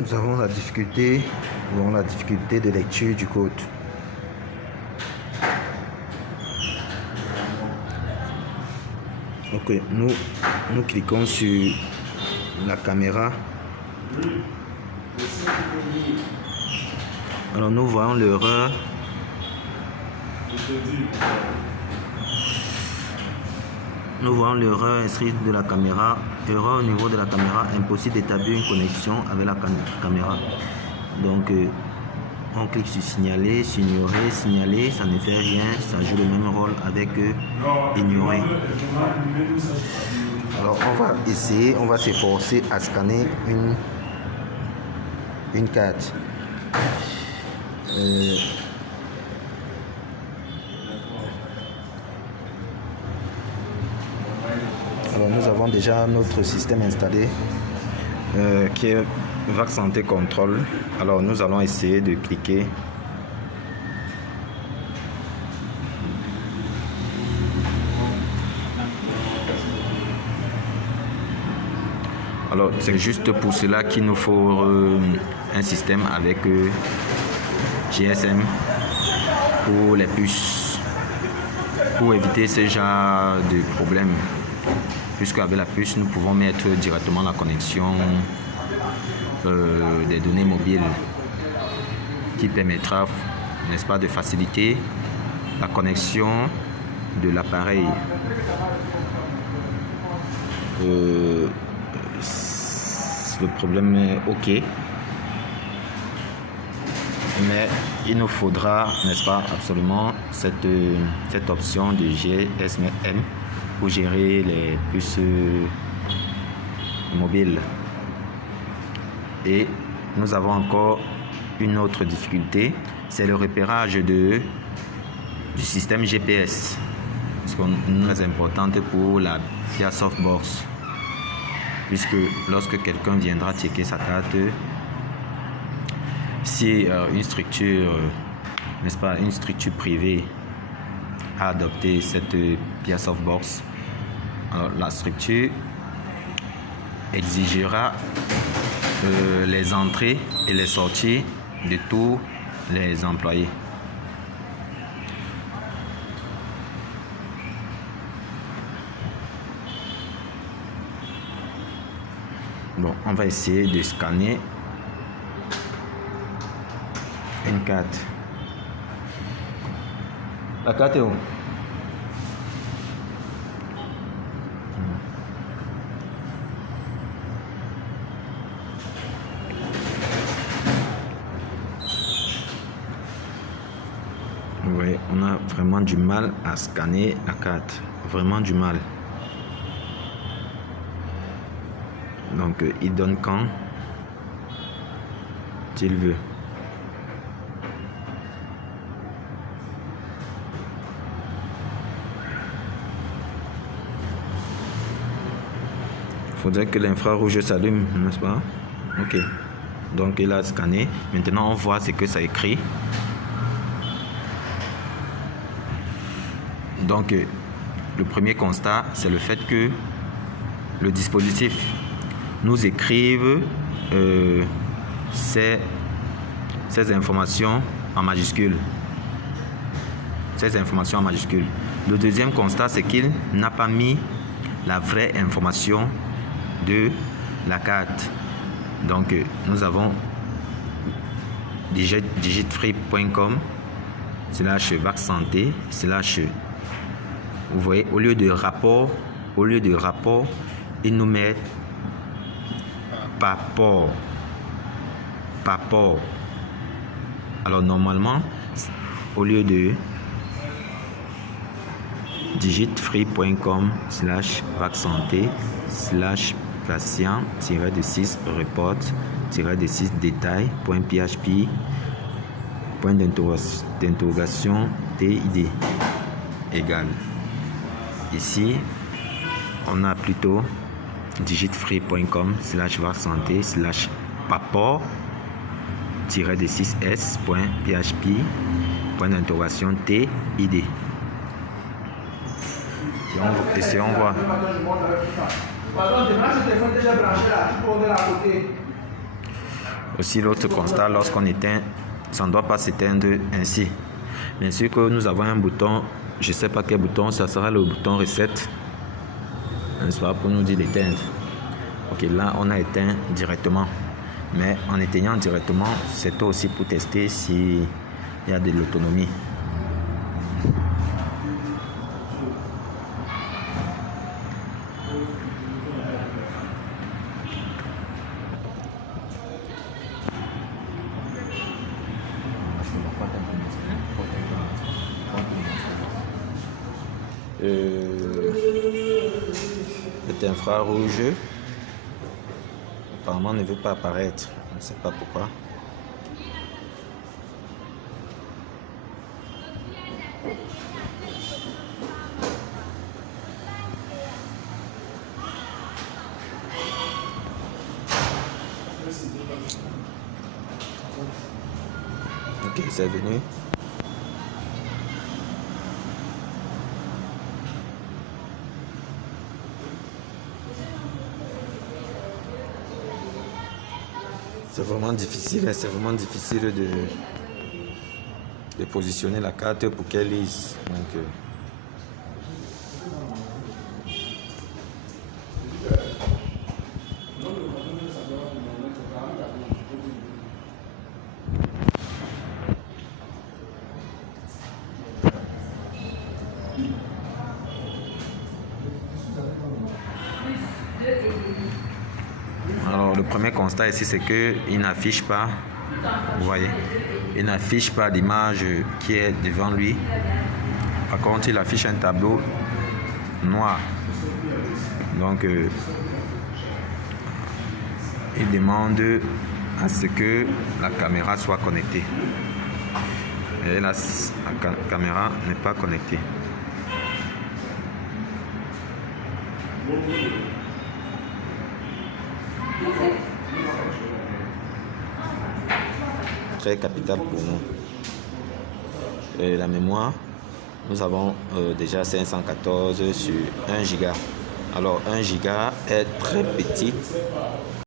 Nous avons la difficulté de lecture du code. Ok, nous cliquons sur la caméra. Alors nous voyons l'erreur. Nous voyons l'erreur inscrite de la caméra. Erreur au niveau de la caméra, impossible d'établir une connexion avec la caméra. Donc on clique sur signaler, sur ignorer, signaler, ça ne fait rien, ça joue le même rôle avec ignorer. Alors on va essayer, on va s'efforcer à scanner une carte. Alors nous avons déjà notre système installé qui est VAC Santé Control. Alors nous allons essayer de cliquer. Alors c'est juste pour cela qu'il nous faut un système avec GSM pour les puces, pour éviter ce genre de problème. Puisque avec la puce, nous pouvons mettre directement la connexion des données mobiles qui permettra, n'est-ce pas, de faciliter la connexion de l'appareil. Le problème est OK, mais il nous faudra, n'est-ce pas, absolument cette option de GSM pour gérer les puces mobiles. Et nous avons encore une autre difficulté, c'est le repérage du système GPS, ce qui est très importante pour la FIA Softbox, puisque lorsque quelqu'un viendra checker sa carte, si une structure, n'est-ce pas, une structure privée a adopté cette PIA Softbox, alors la structure exigera les entrées et les sorties de tous les employés. Bon, on va essayer de scanner une carte. La carte est où? Oui, on a vraiment du mal à scanner la carte. Vraiment du mal. Donc, il donne quand il veut. Il faudrait que l'infrarouge s'allume, n'est-ce pas? Ok. Donc, il a scanné. Maintenant, on voit ce que ça écrit. Donc, le premier constat, c'est le fait que le dispositif nous écrive ces informations en majuscules. Ces informations en majuscules. Le deuxième constat, c'est qu'il n'a pas mis la vraie information de la carte. Donc, nous avons digitfree.com /VAC Santé / vous voyez, au lieu de rapport, il nous met par port. Alors normalement, au lieu de digitfree.com /VAC Santé / patient-6 report-6 détail.php point d'interrogation TID égale. Ici, on a plutôt digitfree.com /VAC Santé / paport-6s.php point d'interrogation TID. Essayons voir. Aussi l'autre constat, lorsqu'on éteint, ça ne doit pas s'éteindre ainsi. Bien sûr que nous avons un bouton, je ne sais pas quel bouton, ça sera le bouton reset, n'est-ce pas, pour nous dire d'éteindre. Ok, là on a éteint directement, mais en éteignant directement, c'est aussi pour tester s'il y a de l'autonomie. Le infrarouge apparemment ne veut pas apparaître, je ne sais pas pourquoi. Ok, c'est venu. C'est vraiment difficile de positionner la carte pour qu'elle lise. Donc, alors, le premier constat ici, c'est qu'il n'affiche pas, vous voyez, il n'affiche pas l'image qui est devant lui. Par contre, il affiche un tableau noir. Donc, il demande à ce que la caméra soit connectée. Et la caméra n'est pas connectée. Très capital pour nous. Et la mémoire, nous avons déjà 514 sur 1 giga. Alors 1 giga est très petit.